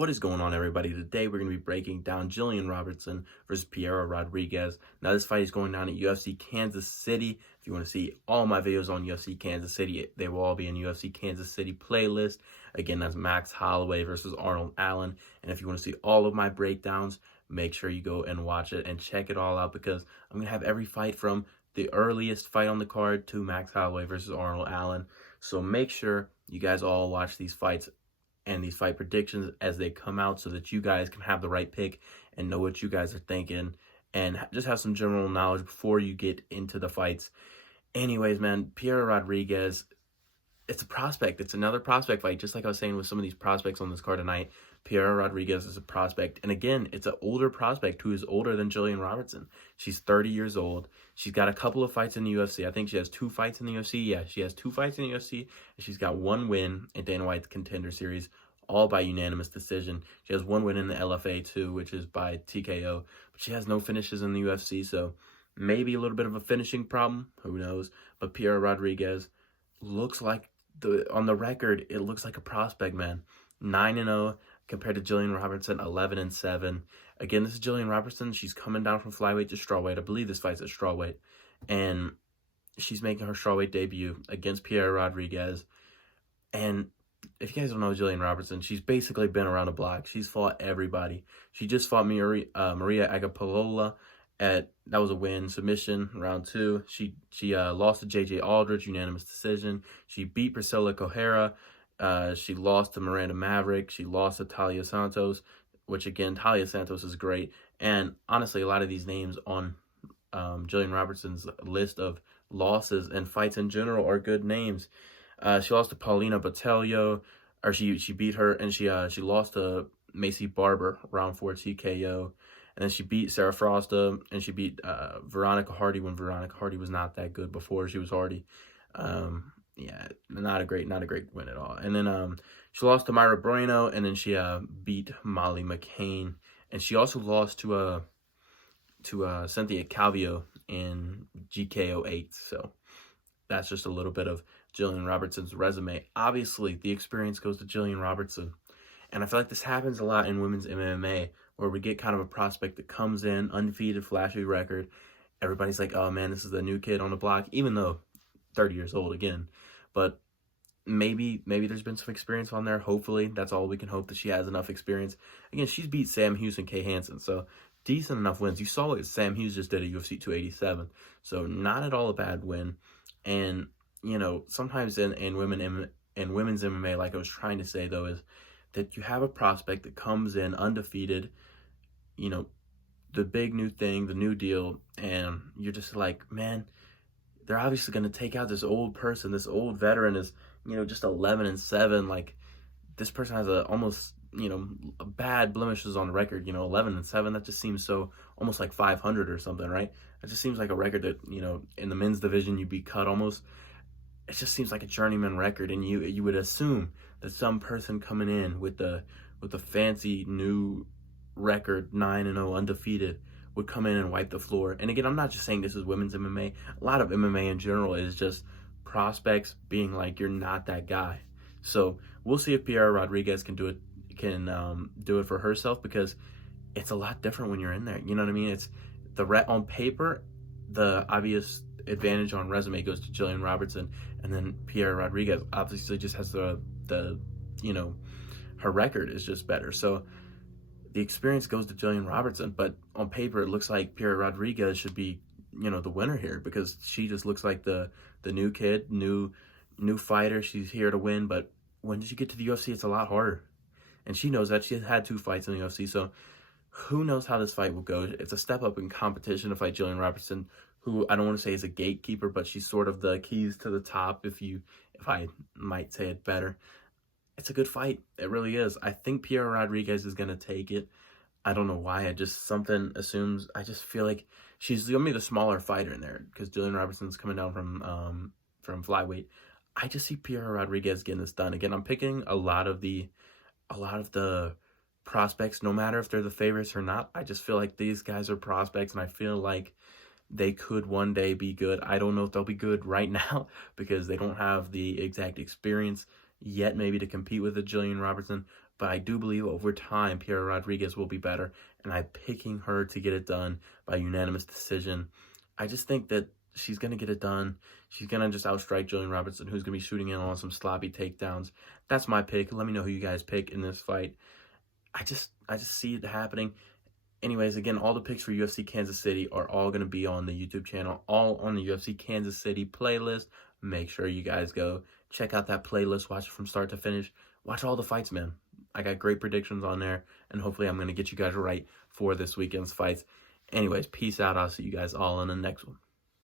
What is going on, everybody? Today we're going to be breaking down Gillian Robertson versus Piera Rodriguez. Now this fight is going down at UFC Kansas City. If you want to see all my videos on UFC Kansas City, they will all be in UFC Kansas City playlist. Again, that's Max Holloway versus Arnold Allen. And if you want to see all of my breakdowns, make sure you go and watch it and check it all out, because I'm going to have every fight from the earliest fight on the card to Max Holloway versus Arnold Allen. So make sure you guys all watch these fights and these fight predictions as they come out, so that you guys can have the right pick and know what you guys are thinking and just have some general knowledge before you get into the fights. Anyways, man, Piera Rodriguez, it's a prospect. It's another prospect fight. Just like I was saying with some of these prospects on this card tonight, Piera Rodriguez is a prospect. And again, it's an older prospect who is older than Gillian Robertson. She's 30 years old. She's got a couple of fights in the UFC. I think she has 2 fights in the UFC. Yeah, she has 2 fights in the UFC. And she's got 1 win in Dana White's Contender Series, all by unanimous decision. She has 1 win in the LFA too, which is by TKO. But she has no finishes in the UFC, so maybe a little bit of a finishing problem. Who knows? But Piera Rodriguez looks like, on the record, it looks like a prospect, man. 9-0 compared to Gillian Robertson, 11-7. Again, this is Gillian Robertson. She's coming down from flyweight to strawweight. I believe this fight's at strawweight. And she's making her strawweight debut against Piera Rodriguez. And if you guys don't know Gillian Robertson, she's basically been around the block. She's fought everybody. She just fought Maria Agapalola. That was a win, submission, round 2. She lost to JJ Aldrich, unanimous decision. She beat Priscilla Cohera. She lost to Miranda Maverick. She lost to Talia Santos, which, again, Talia Santos is great. And honestly, a lot of these names on Gillian Robertson's list of losses and fights in general are good names. She lost to Paulina Botelho, or she beat her, and she lost to Macy Barber, round 4 TKO. And then she beat Sarah Frosta, and she beat Veronica Hardy when Veronica Hardy was not that good before. She was Hardy. Yeah, not a great win at all. And then she lost to Myra Bueno, and then she beat Molly McCain. And she also lost to Cynthia Calvillo in GKO 8. So that's just a little bit of Gillian Robertson's resume. Obviously, the experience goes to Gillian Robertson. And I feel like this happens a lot in women's MMA, where we get kind of a prospect that comes in, undefeated, flashy record. Everybody's like, oh man, this is the new kid on the block, even though 30 years old again. But maybe there's been some experience on there. Hopefully, that's all we can hope, that she has enough experience. Again, she's beat Sam Hughes and Kay Hansen, so decent enough wins. You saw what Sam Hughes just did at UFC 287, so not at all a bad win. And you know, sometimes in women's MMA, like I was trying to say though, is that you have a prospect that comes in undefeated, you know, the big new thing, the new deal, and you're just like, man, they're obviously going to take out this old person. This old veteran is, you know, just 11-7. Like, this person has almost, you know, bad blemishes on the record. You know, 11-7, that just seems so almost like 500 or something, right? It just seems like a record that, you know, in the men's division you'd be cut almost. It just seems like a journeyman record, and you would assume that some person coming in with the fancy new record, 9-0 undefeated, would come in and wipe the floor. And again, I'm not just saying this is women's MMA. A lot of MMA in general is just prospects being like, you're not that guy. So we'll see if Piera Rodriguez can do it for herself, because it's a lot different when you're in there. You know what I mean? It's on paper, the obvious advantage on resume goes to Gillian Robertson, and then Piera Rodriguez obviously just has the you know, her record is just better. So the experience goes to Gillian Robertson, but on paper it looks like Piera Rodriguez should be, you know, the winner here, because she just looks like the new kid, new fighter. She's here to win, but when she get to the UFC, it's a lot harder, and she knows that. She has had 2 fights in the UFC, so who knows how this fight will go. It's a step up in competition to fight Gillian Robertson, who I don't want to say is a gatekeeper, but she's sort of the keys to the top, if I might say it better. It's a good fight. It really is. I think Piera Rodriguez is going to take it. I don't know why. I just feel like she's going to be the smaller fighter in there, because Gillian Robertson's coming down from flyweight. I just see Piera Rodriguez getting this done. Again, I'm picking a lot of the prospects, no matter if they're the favorites or not. I just feel like these guys are prospects, and I feel like they could one day be good. I don't know if they'll be good right now, because they don't have the exact experience yet maybe to compete with a Gillian Robertson, but I do believe over time, Piera Rodriguez will be better, and I'm picking her to get it done by unanimous decision. I just think that she's going to get it done. She's going to just outstrike Gillian Robertson, who's going to be shooting in on some sloppy takedowns. That's my pick. Let me know who you guys pick in this fight. I just see it happening. Anyways, again, all the picks for UFC Kansas City are all going to be on the YouTube channel, all on the UFC Kansas City playlist. Make sure you guys go check out that playlist, watch it from start to finish. Watch all the fights, man. I got great predictions on there, and hopefully I'm going to get you guys right for this weekend's fights. Anyways, peace out. I'll see you guys all in the next one.